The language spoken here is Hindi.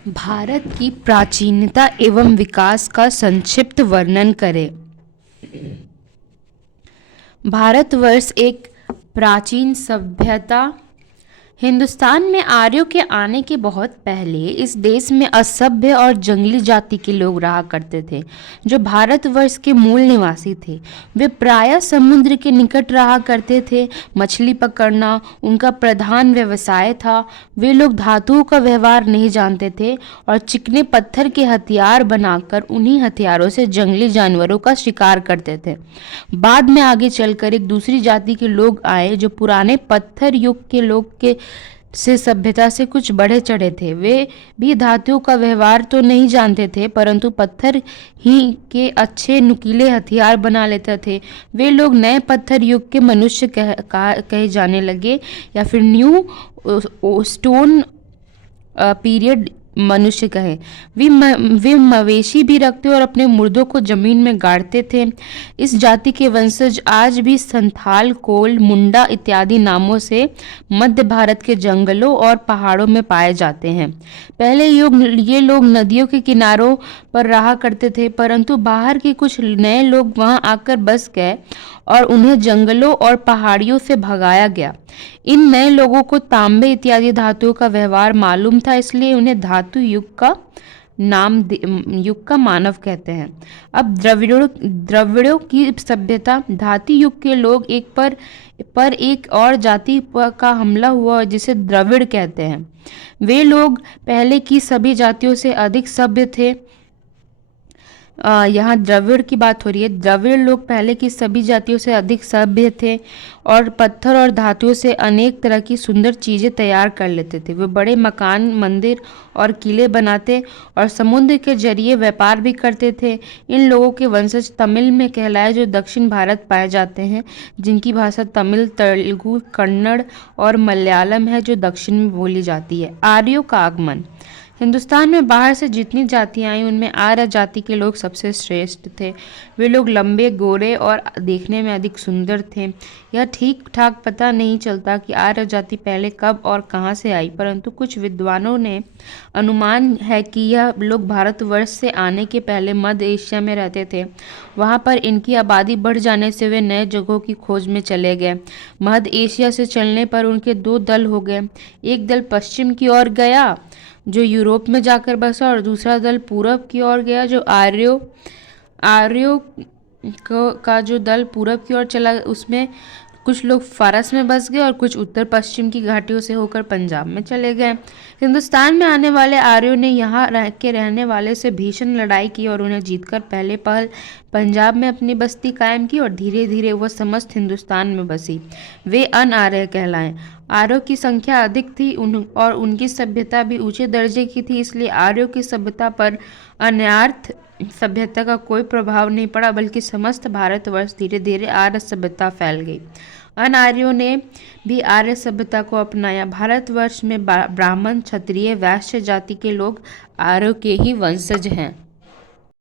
भारत की प्राचीनता एवं विकास का संक्षिप्त वर्णन करें। भारतवर्ष एक प्राचीन सभ्यता। हिंदुस्तान में आर्यों के आने के बहुत पहले इस देश में असभ्य और जंगली जाति के लोग रहा करते थे, जो भारतवर्ष के मूल निवासी थे। वे प्रायः समुद्र के निकट रहा करते थे। मछली पकड़ना उनका प्रधान व्यवसाय था। वे लोग धातुओं का व्यवहार नहीं जानते थे और चिकने पत्थर के हथियार बनाकर उन्हीं हथियारों से जंगली जानवरों का शिकार करते थे। बाद में आगे चलकर एक दूसरी जाति के लोग आए, जो पुराने पत्थर युग के लोग के से सभ्यता से कुछ बढ़े चढ़े थे। वे भी धातुओं का व्यवहार तो नहीं जानते थे, परंतु पत्थर ही के अच्छे नुकीले हथियार बना लेते थे। वे लोग नए पत्थर युग के मनुष्य कहे जाने लगे, या फिर न्यू स्टोन पीरियड मनुष्य कहे। वे मवेशी भी रखते और अपने मुर्दों को जमीन में गाड़ते थे। इस जाति के वंशज आज भी संथाल, कोल, मुंडा इत्यादि नामों से मध्य भारत के जंगलों और पहाड़ों में पाए जाते हैं। पहले ये लोग नदियों के किनारों पर रहा करते थे, परंतु बाहर के कुछ नए लोग वहां आकर बस गए और उन्हें जंगलों और पहाड़ियों से भगाया गया। इन नए लोगों को तांबे इत्यादि धातुओं का व्यवहार मालूम था, इसलिए उन्हें धातु युग का मानव कहते हैं। अब द्रविड़ों की सभ्यता। धातु युग के लोग पर एक और जाति का हमला हुआ, जिसे द्रविड़ कहते हैं। वे लोग पहले की सभी जातियों से अधिक सभ्य थे। यहाँ द्रविड़ की बात हो रही है। द्रविड़ लोग पहले की सभी जातियों से अधिक सभ्य थे और पत्थर और धातुओं से अनेक तरह की सुंदर चीजें तैयार कर लेते थे। वे बड़े मकान, मंदिर और किले बनाते और समुद्र के जरिए व्यापार भी करते थे। इन लोगों के वंशज तमिल में कहलाए, जो दक्षिण भारत पाए जाते हैं, जिनकी भाषा तमिल, तेलुगु, कन्नड़ और मलयालम है, जो दक्षिण में बोली जाती है। आर्यों का आगमन। हिंदुस्तान में बाहर से जितनी जातियां आई, उनमें आर्य जाति के लोग सबसे श्रेष्ठ थे। वे लोग लंबे, गोरे और देखने में अधिक सुंदर थे। यह ठीक ठाक पता नहीं चलता कि आर्य जाति पहले कब और कहां से आई, परंतु कुछ विद्वानों ने अनुमान है कि यह लोग भारतवर्ष से आने के पहले मध्य एशिया में रहते थे। वहां पर इनकी आबादी बढ़ जाने से वे नए जगहों की खोज में चले गए। मध्य एशिया से चलने पर उनके दो दल हो गए। एक दल पश्चिम की ओर गया, जो यूरोप में जाकर बसा, और दूसरा दल पूरब की ओर गया, जो आर्यों का जो दल पूरब की ओर चला, उसमें कुछ लोग फारस में बस गए और कुछ उत्तर पश्चिम की घाटियों से होकर पंजाब में चले गए। हिंदुस्तान में आने वाले आर्यों ने यहाँ रहने वाले से भीषण लड़ाई की और उन्हें जीतकर पहले पहल पंजाब में अपनी बस्ती कायम की और धीरे धीरे वह समस्त हिंदुस्तान में बसी। वे अन-आर्य कहलाए। आर्यों की संख्या अधिक थी और उनकी सभ्यता भी ऊंचे दर्जे की थी, इसलिए आर्यों की सभ्यता पर अन्यार्थ सभ्यता का कोई प्रभाव नहीं पड़ा, बल्कि समस्त भारतवर्ष धीरे धीरे आर्य सभ्यता फैल गई। अन आर्यों ने भी आर्य सभ्यता को अपनाया। भारतवर्ष में ब्राह्मण, क्षत्रिय, वैश्य जाति के लोग आर्यों के ही वंशज हैं।